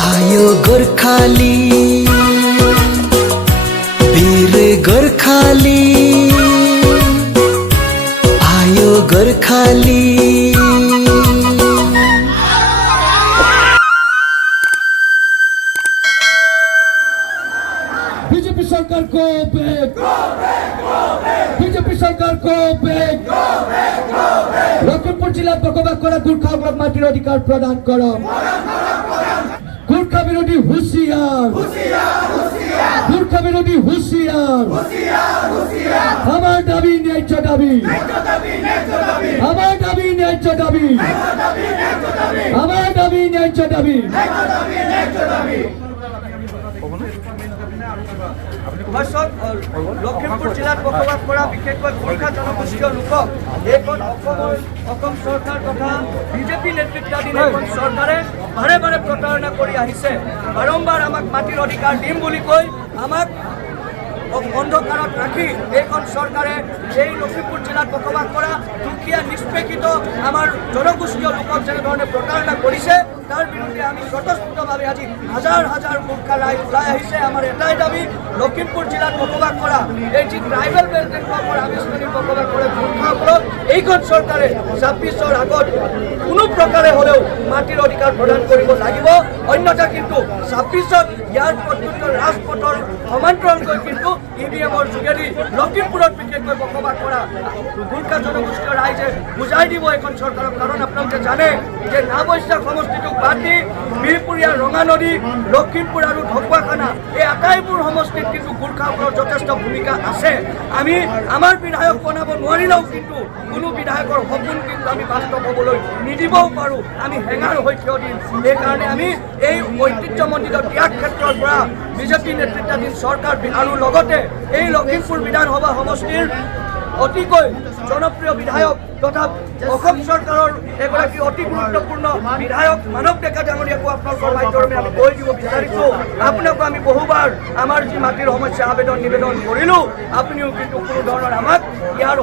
आयो गोर्खाली वीर गोर्खाली आयो गोर्खाली। बीजेपी सरकार को बीजेपी सरकार को लखीमपुर जिला बकवास करा गुरखा माटिर अधिकार प्रदान करो। गुरखा विरोधी हुशियार गुरखा विरोधी हुशियार। हमार दाबी न्याय्य दाबी हमार दाबी न्याय्य दाबी हमार दाबी न्याय्य दाबी। লখিমপুৰ জিলাত বসবাস কৰা বিশেষকৈ গোৰ্খা জনগোষ্ঠীয় লোকক এইখন অসম চৰকাৰ তথা বিজেপি নেতৃত্বাধীন এখন চৰকাৰে বাৰে বাৰে প্ৰতাৰণা কৰি আহিছে। বাৰম্বাৰ আমাক মাটিৰ অধিকাৰ দিম বুলি কৈ আমাক অন্ধকাৰত ৰাখি এইখন চৰকাৰে এই লখিমপুৰ জিলাত বসবাস কৰা দুখীয়া নিষ্পেষিত আমাৰ জনগোষ্ঠীয় লোকক যেনেধৰণে প্ৰতাৰণা কৰিছে তাৰ বিৰুদ্ধে আমি স্বতঃস্ফূৰ্তভাৱে আজি হাজাৰ হাজাৰ গোৰ্খা ৰাইজ ওলাই আহিছে। আমাৰ এটাই দাবী, লখিমপুৰ জিলাত বসবাস কৰা এই যি ট্ৰাইবেল বেল্ট এণ্ড ব্লকৰ আনুষ্ঠানিক বসবাস কৰে গোৰ্খাসকলক এইখন চৰকাৰে ২৬ৰ আগত কোনো প্ৰকাৰে হ'লেও মাটিৰ অধিকাৰ প্ৰদান কৰিব লাগিব। অন্যথা কিন্তু ২৬ত ইয়াৰ প্ৰত্যুত্তৰ ৰাজপথৰ সমান্তৰালকৈ কিন্তু ইভিএমৰ যোগেদি লখিমপুৰত বিশেষকৈ বসবাস কৰা গোৰ্খা জনগোষ্ঠীয় ৰাইজে বুজাই দিব এইখন চৰকাৰক। কাৰণ আপোনালোকে জানে যে নাওবৈশা সমষ্টিটোক বাদ দি বিহপুৰীয়া ৰঙা নদী লখিমপুৰ আৰু ঢকুৱাখানা এই আটাইবোৰ সমষ্টিত কিন্তু গোৰ্খাসকলৰ যথেষ্ট ভূমিকা আছে। আমি আমাৰ বিধায়ক বনাব নোৱাৰিলেও কিন্তু কোনো বিধায়কৰ সপোন কিন্তু আমি বাস্তৱ হ'বলৈ নিদিবও পাৰোঁ। আমি হেঙাৰ হৈ থিয় দিম। সেইকাৰণে আমি এই ঐতিহ্যমণ্ডিত ত্যাগ ক্ষেত্ৰৰ পৰা বিজেপি নেতৃত্বাধীন চৰকাৰ আৰু লগতে এই লখিমপুৰ বিধানসভা সমষ্টিৰ অতিকৈ জনপ্ৰিয় বিধায়ক তথা অসম চৰকাৰৰ এগৰাকী অতি গুৰুত্বপূৰ্ণ বিধায়ক মানৱ ডেকা ডাঙৰীয়াকো আপোনালোকৰ মাধ্যমেৰে আমি কৈ দিব বিচাৰিছোঁ। আপোনাকো আমি বহুবাৰ আমাৰ যি মাটিৰ সমস্যা নিবেদন কৰিলোঁ, আপুনিও কিন্তু কোনো ধৰণৰ আমাক ইয়াৰ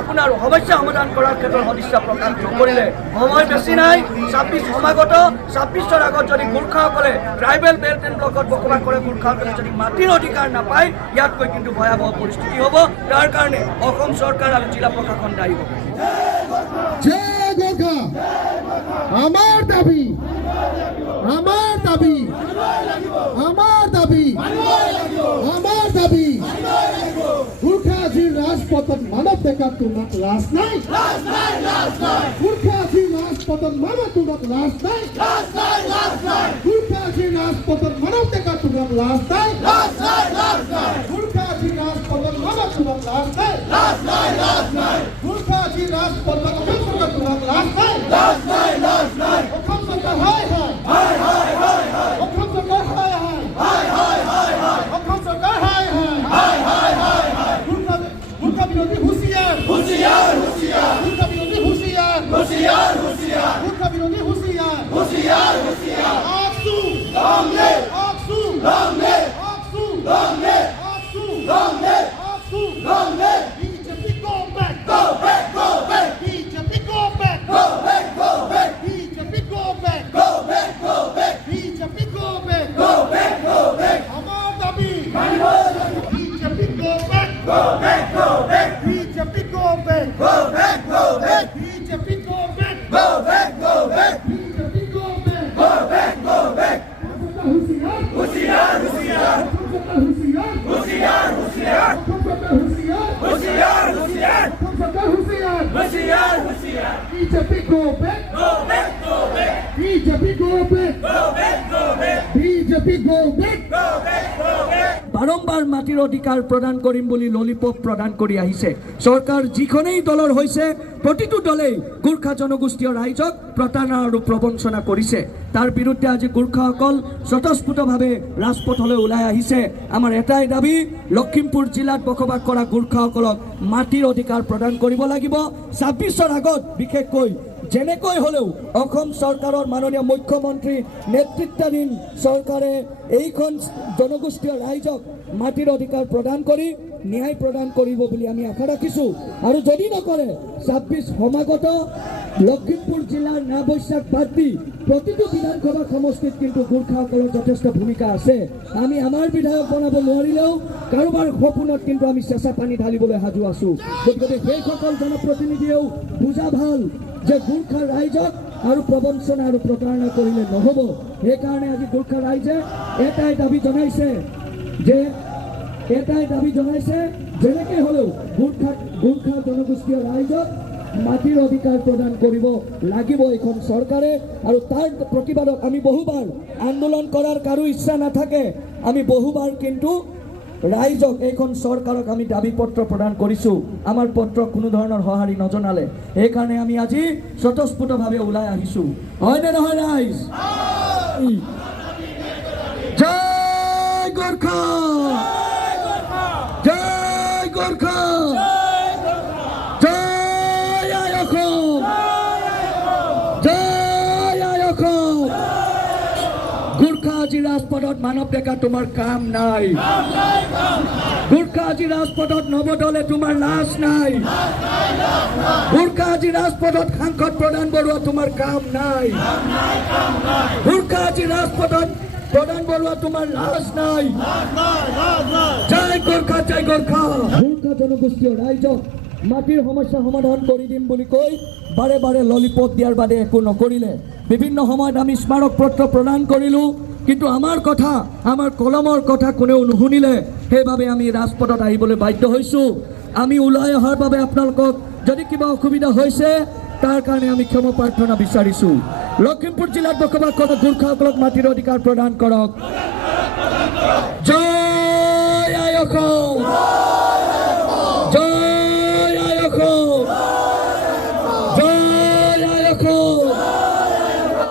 আপোনাৰ সমস্যা সমাধান কৰাৰ ক্ষেত্ৰত সদিচ্ছা প্ৰকাশ নকৰিলে। সময় বেছি নাই, ২৬ সমাগত। ২৬ৰ আগত যদি গোৰ্খাসকলে ট্ৰাইবেল বেল্ট এণ্ড ব্লকত বসবাস কৰে গোৰ্খাসকলে যদি মাটিৰ অধিকাৰ নাপায় ইয়াতকৈ কিন্তু ভয়াৱহ পৰিস্থিতি হ'ব। তাৰ কাৰণে অসম চৰকাৰ আৰু জিলা প্ৰশাসন দায়ী হ'ব। জয় গোর্খা আমার দাবি আমার দাবি আমার দাবি আমার দাবি। গুর্খাজির রাজপথন মানব দেখা তোমাক লাজ নাই গুর্খাজির রাজপথন মানব তোমাক লাজ নাই গুর্খাজির রাজপথন মানব দেখা তোমাক লাজ নাই গুর্খাজির রাজপথন মানব তোমাক লাজ নাই গুর্খাজির রাজপথন তোমাক লাজ নাই অসম চৰকাৰ হাই হাই অসম চৰকাৰ হাই হাই অসম চৰকাৰ হাই হাই গুৰ্খা বিৰোধী হুঁচিয়াৰ গুৰ্খা বিৰোধী হুঁচিয়াৰ গুৰ্খা বিৰোধী হুঁচিয়াৰ আকসু BJP go back BJP go back BJP go back BJP go back আমার দাবি BJP go back BJP go back BJP go back BJP go back হুঁশিয়ার BJP go back BJP go back BJP go back বাৰম্বাৰ মাটিৰ অধিকাৰ প্ৰদান কৰিম বুলি lollipop প্ৰদান কৰি আহিছে চৰকাৰ। যিখনেই দলৰ হৈছে প্ৰতিটো দলেই গোৰ্খা জনগোষ্ঠীয় ৰাইজক প্ৰতাৰণা আৰু প্ৰবঞ্চনা কৰিছে। তাৰ বিৰুদ্ধে আজি গোৰ্খাসকল স্বতঃস্ফূৰ্তভাৱে ৰাজপথলৈ ওলাই আহিছে। আমাৰ এটাই দাবী, লখিমপুৰ জিলাত বসবাস কৰা গোৰ্খাসকলক মাটিৰ অধিকাৰ প্ৰদান কৰিব লাগিব। ২৬ৰ আগত বিশেষকৈ যেনেকৈ হ'লেও অসম চৰকাৰৰ মাননীয় মুখ্যমন্ত্ৰী নেতৃত্বাধীন চৰকাৰে এইখন জনগোষ্ঠীয় ৰাইজক মাটিৰ অধিকাৰ প্ৰদান কৰি ন্যায় প্ৰদান কৰিব বুলি আমি আশা ৰাখিছোঁ আৰু যদি নকৰে 26 সমাগত লখিমপুৰ জিলাৰ নাৱবৈশাখ বাদ দি প্ৰতিটো বিধানসভা সমষ্টিত কিন্তু গোৰ্খাসকলৰ যথেষ্ট ভূমিকা আছে আমি আমাৰ বিধায়ক বনাব নোৱাৰিলেও কাৰোবাৰ সপোনত কিন্তু আমি চেঁচা পানী ঢালিবলৈ সাজু আছোঁ গতিকে সেইসকল জনপ্ৰতিনিধিয়েও বুজা ভাল যে গোৰ্খা ৰাইজক আৰু প্ৰবঞ্চনা আৰু প্ৰতাৰণা কৰিলে নহ'ব সেইকাৰণে আজি গোৰ্খা ৰাইজে এটাই দাবী জনাইছে যেনেকৈ হ'লেও গোৰ্খা জনগোষ্ঠীয় ৰাইজক মাটিৰ অধিকাৰ প্ৰদান কৰিব লাগিব এইখন চৰকাৰে আৰু তাৰ প্ৰতিবাদত আমি বহুবাৰ আন্দোলন কৰাৰ কাৰো ইচ্ছা নাথাকে আমি বহুবাৰ কিন্তু ৰাইজক এইখন চৰকাৰক আমি দাবী পত্ৰ প্ৰদান কৰিছোঁ আমাৰ পত্ৰ কোনো ধৰণৰ সঁহাৰি নজনালে সেইকাৰণে আমি আজি স্বতঃস্ফূৰ্তভাৱে ওলাই আহিছোঁ হয়নে নহয় ৰাইজ জয় গোৰ্খা জয় গোৰ্খা জয় আই অসম জয় আই অসম গোৰ্খা আজি ৰাজপথত মানৱ ডেকা তোমাৰ কাম নাই গোৰ্খা আজি ৰাজপথত নৱদলে তোমাৰ লাজ নাই গোৰ্খা আজি ৰাজপথত সাংসদ প্ৰধান বৰুৱা তোমাৰ কাম নাই গোৰ্খা আজি ৰাজপথত প্ৰধান বৰুৱা তোমাৰ লাজ নাই জয় গোৰ্খা গোৰ্খা জনগোষ্ঠীয় ৰাইজক মাটিৰ সমস্যা সমাধান কৰি দিম বুলি কৈ বাৰে বাৰে ললিপপ দিয়াৰ বাদে একো নকৰিলে বিভিন্ন সময়ত আমি স্মাৰক পত্ৰ প্ৰদান কৰিলোঁ কিন্তু আমাৰ কথা আমাৰ কলমৰ কথা কোনেও নুশুনিলে সেইবাবে আমি ৰাজপথত আহিবলৈ বাধ্য হৈছোঁ আমি ওলাই অহাৰ বাবে আপোনালোকক যদি কিবা অসুবিধা হৈছে তাৰ কাৰণে আমি ক্ষমা প্ৰাৰ্থনা বিচাৰিছোঁ লখিমপুৰ জিলাত বসবাস কৰা গোৰ্খাসকলক মাটিৰ অধিকাৰ প্ৰদান কৰক জয় আই অসম